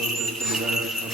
Благословенно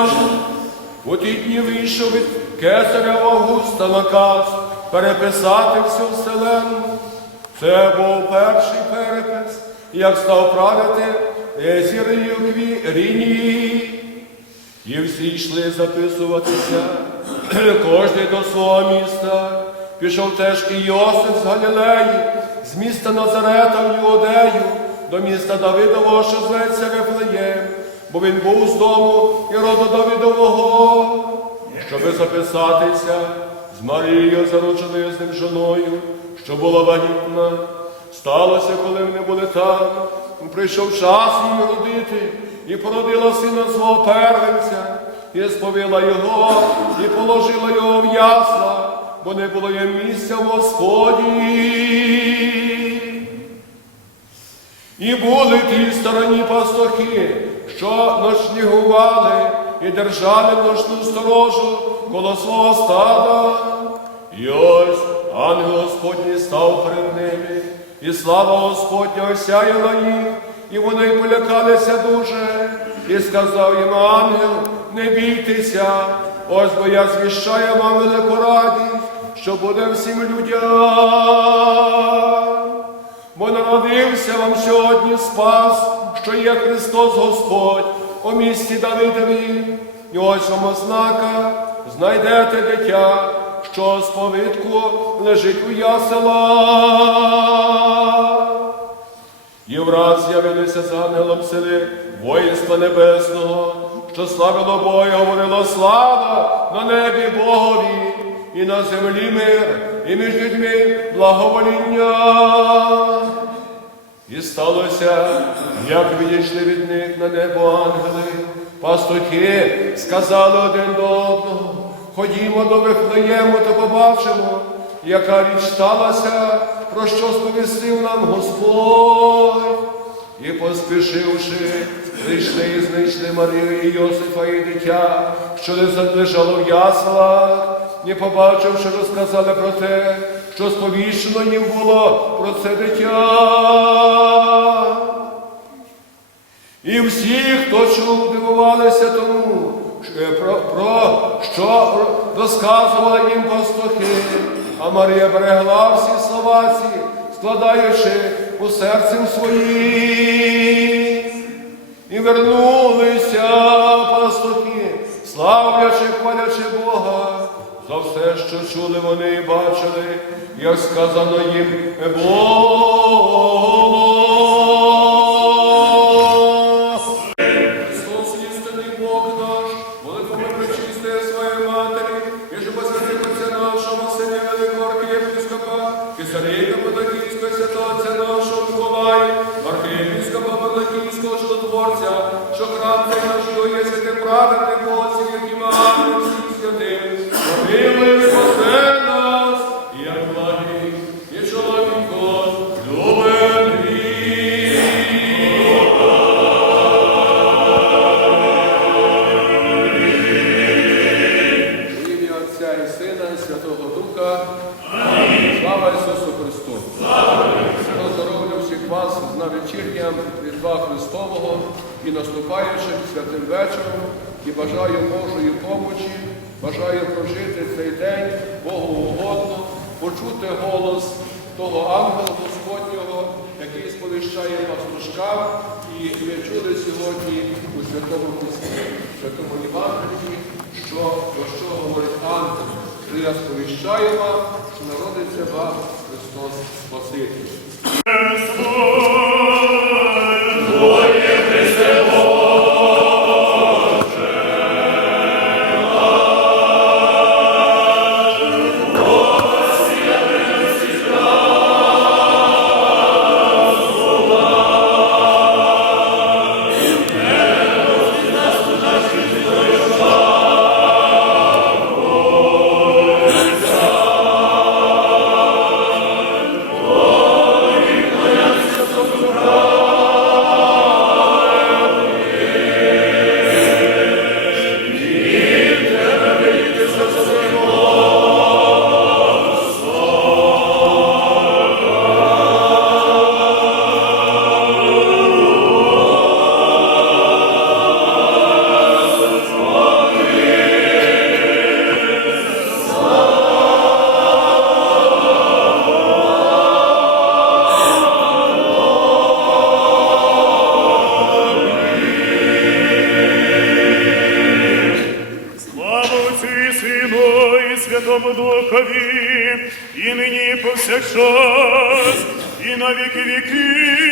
Уважні. У вийшов від кесаря Августа наказ переписати всю вселенну. Це був перший перепис, як став правити Езірію Квірінії. І всі йшли записуватися, кожний до свого міста. Пішов теж і Йосиф з Галілеї, з міста Назарета в Іудею, до міста Давидового, що зветься Вифлеєм, бо він був з дому і роду Давидового, щоби записатися з Марією, зарученою з ним жоною, що була вагітна. Сталося, коли вони були там, прийшов час її родити, і породила сина свого первенця, і сповила його, і положила його в ясла, бо не було їм місця в Господі. І були ті стороні пастухи, що ночлігували і держали ночну сторожу коло свого стада. І ось ангел Господній став перед ними, і слава Господня осяяла їх, і вони полякалися дуже. І сказав їм ангел, не бійтеся, ось бо я звіщаю вам велику радість, що буде всім людям. Бо народився вам сьогодні спас, що є Христос Господь у місті Давидові. І ось вам ознака, знайдете дитя, що з повитку лежить у ясела. І враз з'явилися з ангелом сили воїнства небесного, що славило Бога, говорило слава на небі Богові, і на землі мир, і між людьми благовоління. І сталося, як відійшли від них на небо ангели, пастухи сказали один до одного, ходімо до Вифлеєму та побачимо, яка річ сталася, про що сповістив нам Господь. І поспішивши, Прийшли і знайшли Марію і Йосифа і дитя, що лежало в яслах, не побачивши, розказали про те, що сповіщено їм було про це дитя. І всі, хто чув, дивувалися тому, про, про що розказували їм пастухи, а Марія берегла всі слова ці, складаючи у серцем своїм. І вернулися пастухи, славлячи, хвалячи Бога, за все, що чули вони і бачили, як сказано їм було. Почути голос того ангела Господнього, який сповіщає пастушкам, і ми чули сьогодні у Святому Письмі, Святому Євангелії, що про що говорить ангел, що я сповіщаю вам, що народиться вам Христос Спаситель. Нині і и на віки віків.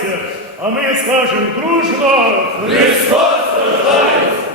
страждається, а ми скажемо дружно Христос страждається!